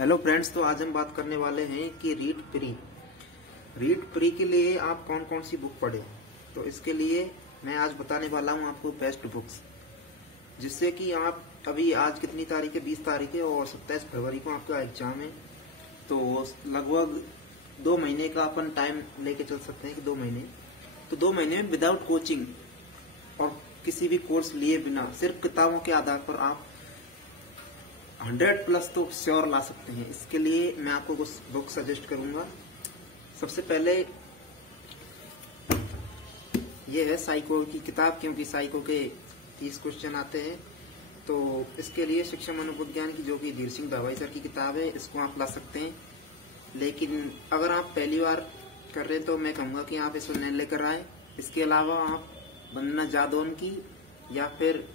Hello friends, तो आज हम बात करने वाले हैं कि रीड प्री के लिए आप कौन कौन सी बुक पढ़े। तो इसके लिए मैं आज बताने वाला हूं आपको बेस्ट बुक्स, जिससे कि आप अभी आज कितनी तारीख है, 20 तारीख है और 27 फरवरी को आपका एग्जाम है। तो लगभग 2 महीने का अपन टाइम लेके चल सकते हैं कि 2 महीने, तो 2 महीने में विदाउट कोचिंग और किसी भी कोर्स लिए बिना सिर्फ किताबों के आधार पर आप 100+ तो श्योर ला सकते हैं। इसके लिए मैं आपको कुछ बुक सजेस्ट करूंगा। सबसे पहले ये है साइको की किताब, क्योंकि साइको के 30 क्वेश्चन आते हैं। तो इसके लिए शिक्षा मनोविज्ञान की, जो कि धीर सिंह दावाई सर की किताब है, इसको आप ला सकते हैं। लेकिन अगर आप पहली बार कर रहे हैं तो मैं कहूंगा कि आप इसको नहीं लेकर आए। इसके अलावा आप वंदना जादौन की या फिर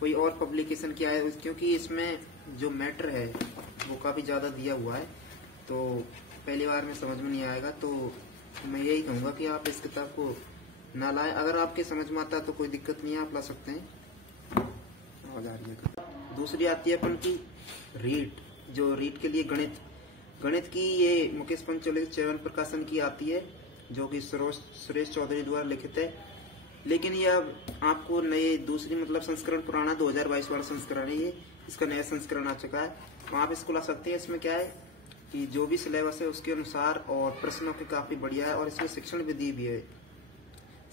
कोई और पब्लिकेशन की आए, क्योंकि इसमें जो मैटर है वो काफी ज्यादा दिया हुआ है, तो पहली बार में समझ में नहीं आएगा। तो मैं यही कहूंगा कि आप इस किताब को ना लाएं। अगर आपके समझ में आता है तो कोई दिक्कत नहीं है, आप ला सकते हैं। दूसरी आती है अपन की रीड के लिए गणित की, ये मुकेश पंचोली चैवन प्रकाशन की आती है, जो कि सुरेश चौधरी द्वारा लिखित है। लेकिन ये अब आपको नए दूसरी संस्करण, पुराना 2022 वाला संस्करण है ये, इसका नया संस्करण आ चुका है, तो आप इसको ला सकते हैं। इसमें क्या है कि जो भी सिलेबस है उसके अनुसार और प्रश्नों की काफी बढ़िया है, और इसमें शिक्षण विधि भी है।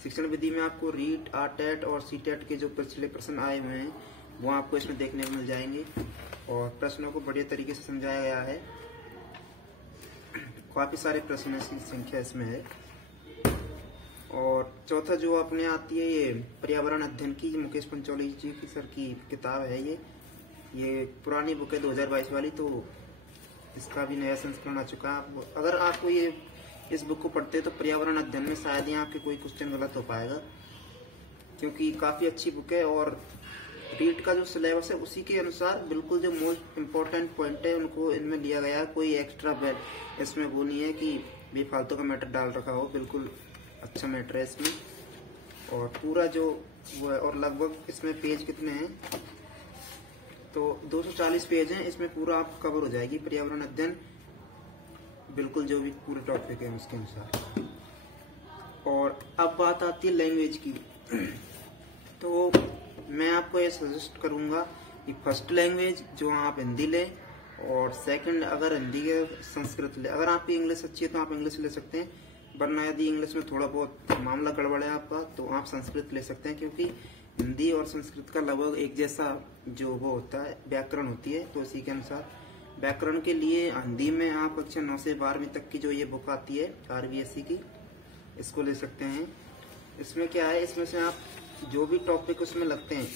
शिक्षण विधि में आपको रीट, आरटेट और सीटेट के जो पिछले प्रश्न आए हुए हैं वो आपको इसमें देखने को मिल जाएंगे, और प्रश्नों को बढ़िया तरीके से समझाया गया है। काफी सारे प्रश्नों की संख्या इसमें है। और चौथा जो अपने आती है, ये पर्यावरण अध्ययन की, मुकेश पंचोली जी की सर की किताब है ये पुरानी बुक है 2022 वाली, तो इसका भी नया संस्करण आ चुका है। अगर आपको इस बुक को पढ़ते हैं तो पर्यावरण अध्ययन में शायद ही आपके कोई क्वेश्चन गलत हो पाएगा, क्योंकि काफी अच्छी बुक है। और रीड का जो सिलेबस है उसी के अनुसार बिल्कुल जो मोस्ट इम्पोर्टेंट पॉइंट है उनको इनमें लिया गया है। कोई एक्स्ट्रा इसमें वो नहीं है कि बेफालतू का मैटर डाल रखा हो, बिल्कुल अच्छा मैटर है इसमें। और पूरा जो वो है, और लगभग इसमें पेज कितने हैं, तो 240 पेज हैं। इसमें पूरा आप कवर हो जाएगी पर्यावरण अध्ययन, बिल्कुल जो भी पूरे टॉपिक है उसके अनुसार। और अब बात आती है लैंग्वेज की, तो मैं आपको ये सजेस्ट करूंगा कि फर्स्ट लैंग्वेज जो आप हिंदी लें, और सेकंड अगर हिंदी के संस्कृत ले। अगर आपकी इंग्लिश अच्छी है तो आप इंग्लिश ले सकते हैं, वरना यदि इंग्लिश में थोड़ा बहुत मामला गड़बड़ है आपका तो आप संस्कृत ले सकते हैं, क्योंकि हिंदी और संस्कृत का लगभग एक जैसा जो वो होता है, व्याकरण होती है। तो इसी के अनुसार व्याकरण के लिए हिंदी में आप कक्षा 9 से 12वीं तक की जो ये बुक आती है RBSE की, इसको ले सकते हैं। इसमें क्या है, इसमें से आप जो भी टॉपिक उसमें लगते हैं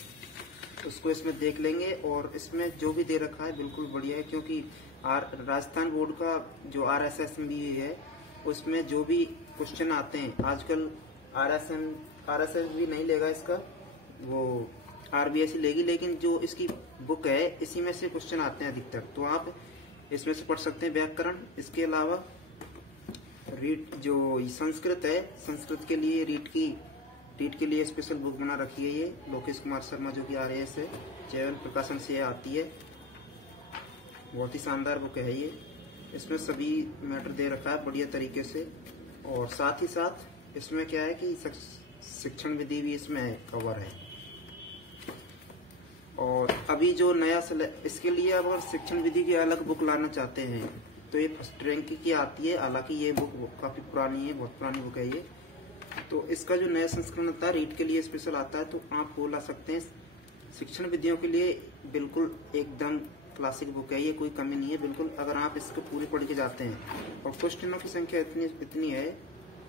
उसको इसमें देख लेंगे, और इसमें जो भी दे रखा है बिल्कुल बढ़िया है। क्योंकि राजस्थान बोर्ड का जो RSS भी है, उसमें जो भी क्वेश्चन आते हैं, आजकल RSS भी नहीं लेगा इसका, वो RBSE लेगी, लेकिन जो इसकी बुक है इसी में से क्वेश्चन आते हैं अधिकतर, तो आप इसमें से पढ़ सकते हैं व्याकरण। इसके अलावा रीड जो संस्कृत है, संस्कृत के लिए रीड के लिए स्पेशल बुक बना रखी है ये लोकेश कुमार शर्मा, जो कि RAS है, चैवन प्रकाशन से आती है। बहुत ही शानदार बुक है ये, इसमें सभी मैटर दे रखा है बढ़िया तरीके से। और साथ ही साथ इसमें क्या है कि शिक्षण विधि भी इसमें कवर है। और अभी जो नया इसके लिए अगर शिक्षण विधि की अलग बुक लाना चाहते हैं तो ये फर्स्ट रैंक की आती है। हालांकि ये बुक काफी पुरानी है, बहुत पुरानी बुक है ये। तो इसका जो नया संस्करण आता है रीड के लिए स्पेशल आता है, तो आप वो ला सकते हैं। शिक्षण विधियों के लिए बिल्कुल एकदम क्लासिक बुक है ये, कोई कमी नहीं है बिल्कुल। अगर आप इसको पूरी पढ़ के जाते हैं, और क्वेश्चनों की संख्या इतनी है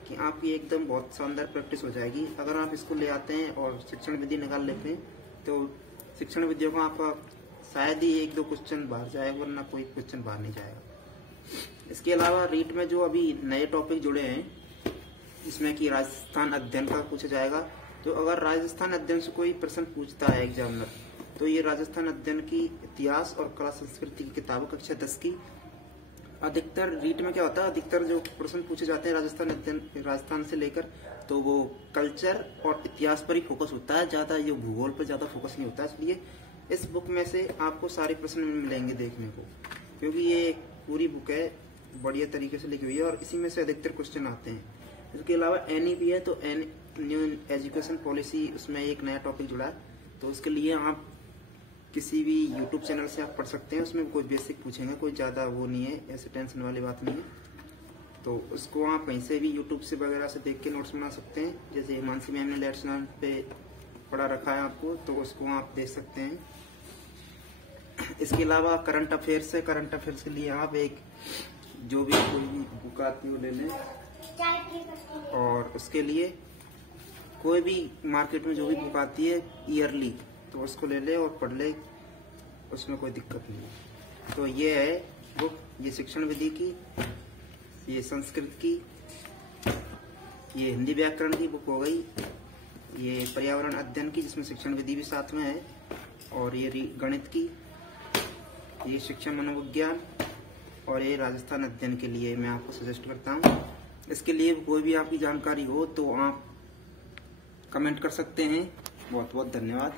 कि आपकी एकदम बहुत शानदार प्रैक्टिस हो जाएगी। अगर आप इसको ले आते हैं और शिक्षण विधि निकाल लेते हैं तो शिक्षण विधियों को आपका शायद ही 1-2 क्वेश्चन बाहर जाएगा, वरना कोई क्वेश्चन बाहर नहीं जाएगा। इसके अलावा रीड में जो अभी नए टॉपिक जुड़े हैं, इसमें कि राजस्थान अध्ययन का पूछा जाएगा। तो अगर राजस्थान अध्ययन से कोई प्रश्न पूछता है एग्जामिनर, तो ये राजस्थान अध्ययन की इतिहास और कला संस्कृति की किताब कक्षा 10 की, अधिकतर रीड में क्या होता है, अधिकतर जो प्रश्न पूछे जाते हैं राजस्थान से लेकर, तो वो कल्चर और इतिहास पर ही फोकस होता है, ज्यादा ये भूगोल पर ज्यादा फोकस नहीं होता है। इसलिए इस बुक में से आपको सारे प्रश्न मिलेंगे देखने को। क्योंकि ये पूरी बुक है, बढ़िया तरीके से लिखी हुई है और इसी में से अधिकतर क्वेश्चन आते हैं। इसके अलावा NEP है, तो न्यू एजुकेशन पॉलिसी, उसमें एक नया टॉपिक जुड़ा है, तो उसके लिए आप किसी भी यूट्यूब चैनल से आप पढ़ सकते हैं। उसमें कोई बेसिक पूछेंगे, कोई ज़्यादा वो नहीं है, ऐसे टेंशन वाली बात नहीं है। तो उसको आप कहीं से भी यूट्यूब से वगैरह से देख के नोट्स बना सकते हैं। जैसे हिमांशी मैम ने लेसन पे पढ़ा रखा है आपको, तो उसको आप देख सकते हैं। इसके अलावा करंट अफेयर्स है, करंट अफेयर्स के लिए आप एक जो भी कोई भी बुक आती है ले लें, और उसके लिए कोई भी मार्केट में जो भी बुक आती है ईयरली, तो उसको ले ले और पढ़ ले, उसमें कोई दिक्कत नहीं है। तो ये है बुक, ये शिक्षण विधि की, ये संस्कृत की, ये हिंदी व्याकरण की बुक हो गई, ये पर्यावरण अध्ययन की जिसमें शिक्षण विधि भी साथ में है, और ये गणित की, ये शिक्षण मनोविज्ञान, और ये राजस्थान अध्ययन के लिए मैं आपको सजेस्ट करता हूँ। इसके लिए कोई भी आपकी जानकारी हो तो आप कमेंट कर सकते हैं। बहुत बहुत धन्यवाद।